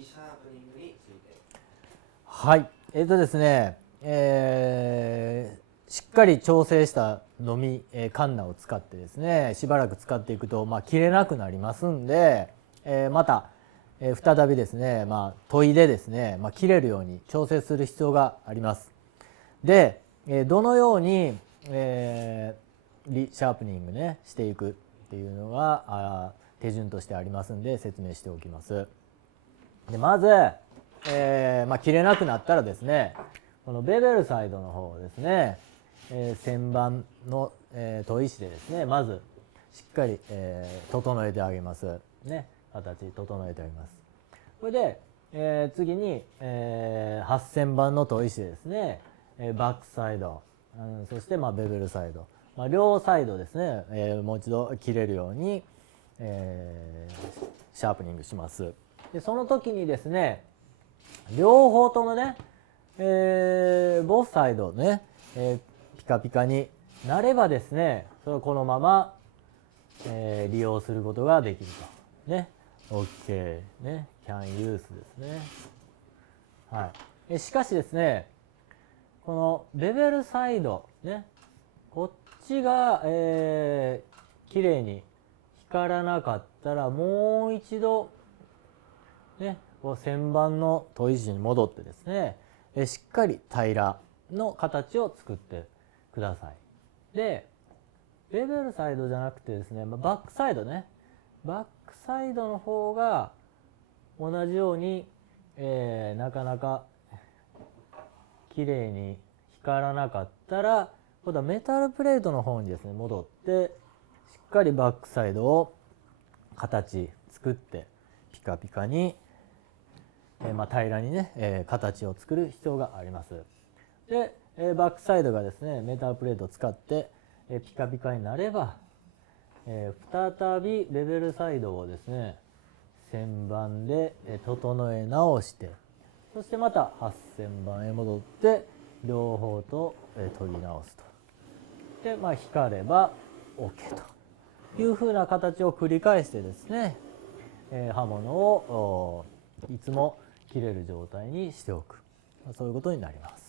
リシャープニングについて。はい、ですね、しっかり調整したカンナを使ってですね、しばらく使っていくと、切れなくなりますんで、また、再びですね、研いでですね、切れるように調整する必要があります。で、どのように、リシャープニングねしていくっていうのが手順としてありますんで説明しておきます。でまず、切れなくなったらですね、このベベルサイドの方をですね、旋盤の、砥石でですねまずしっかり、整えてあげますね。形整えてあげます。これで、次に、8000番の砥石でですね、バックサイド、そしてベベルサイド、両サイドですね、もう一度切れるように、シャープニングします。でその時にですね、両方ともね、ボスサイドね、ピカピカになればですね、それをこのまま、利用することができるとね。 OK ね、can use ですね。はい。しかしですね、このベベルサイドね、こっちが、きれいに光らなかったらもう一度ね、こう旋盤の砥石に戻ってですね、しっかり平らの形を作ってください。でベベルサイドじゃなくてですね、バックサイドね、バックサイドの方が同じように、なかなかきれいに光らなかったら、今度はメタルプレートの方にですね戻ってしっかりバックサイドを形作ってピカピカに、平らにね、形を作る必要があります。で、バックサイドがですねメタルプレートを使って、ピカピカになれば、再びベベルサイドをですね旋盤で整え直して、そしてまた8000番へ戻って両方と研ぎ直すと。で光れば OK というふうな形を繰り返してですね、刃物をいつも切れる状態にしておく、そういうことになります。